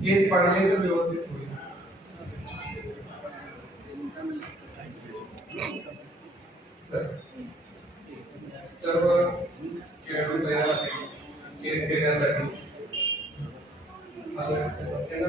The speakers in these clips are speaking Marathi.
केस पाडले तर व्यवस्थित सर्व खेळाडू तयार आहेत खेळ खेळण्यासाठी त्यांना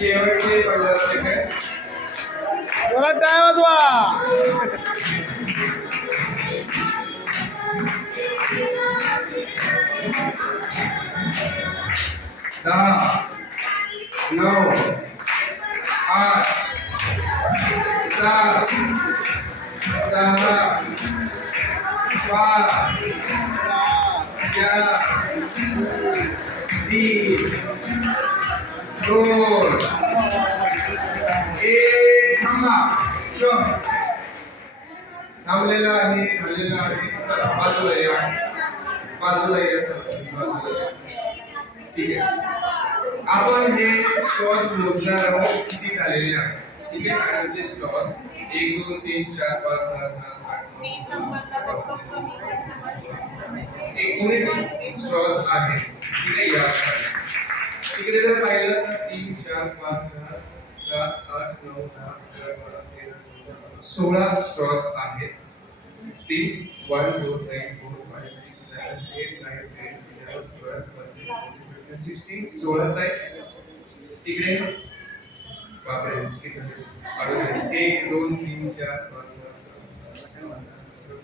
शेवटचे पंधरा सेकंड मला टाय वाजवा दहा नऊ आठ सात सहा पाच चार तीन थांबलेला आहे खाल्लेला आहे. बाजूला या. बाजूला या चला. बाजूला ठीक आहे. आपण हे स्टॉस मोजणार आहोत. किती झालेले आहेत? ठीक आहे मॅडमचे स्टॉस एक दोन तीन चार पाच सहा सात आठ एकोणीस स्टॉस ठीक आहे या इकडे जर पाहिलं तर तीन चार पाच सहा सात आठ नऊ दहा अकरा बारा तेरा चौदा पंधरा सोळा स्टॉस आहेत. तीन one two three four five six seven eight nine ten eleven twelve thirteen sixteen सोळाच आहे. इकडे बापरे किती झाले? एक दोन तीन चार पाच सहा सात आठ नऊ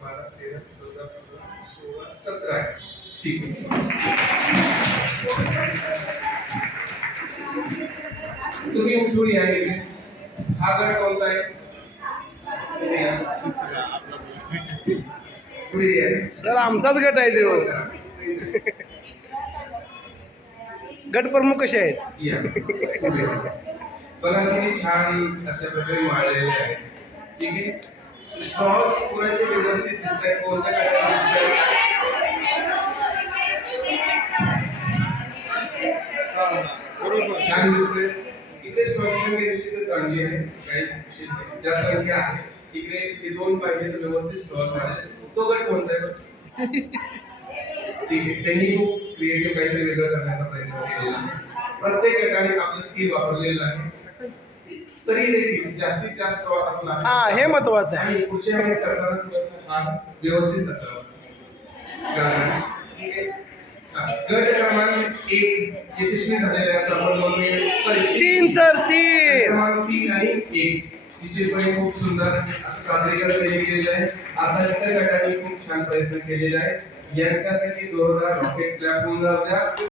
बारा तेरा चौदा पंधरा सोळा सतरा आहे. ठीक आहे. तुम्ही या इकडे हा गट कोणता आहे. सर आमचाच गट आहे देव गट प्रमुख कसे आहेत. बघा किती छान अशा प्रकारे माळलेले आहे. ठीक आहे? स्ट्रॉस कोणाचे व्यवस्थित दिसत आहेत कोणत्या गटाचे दिसत आहेत छान दिसतंय. स्ट्रॉस संख्या निश्चितच चांगली आहे. काही विषय नाही. संख्या आहे इकडे हे दोन पाहिजे तर व्यवस्थित स्ट्रॉस मारले तो गट कोणता आहे? ठीक आहे. त्यांनी खूप क्रिएटिव्ह काहीतरी वेगळं करण्याचा प्रयत्न केलेला आहे. प्रत्येक गटाने आपलं स्किल वापरलेलं आहे. तरी देखील जास्तीत जास्त असणार. हा हे महत्वाचं आहे. आणि पुढच्या वेळेस करताना हा व्यवस्थित असावा कारण गट क्रमांक एक यशस्वी झालेले असं आपण sorry, तीन सर तीन तीन आणि एक निश्चितपणे खूप सुंदर असं सादरीकरण केले गेलेले आहे. आता इतर गटाने खूप छान प्रयत्न केलेले आहे यांच्यासाठी जोरदार रॉकेट क्लॅप होऊन जाऊ द्या.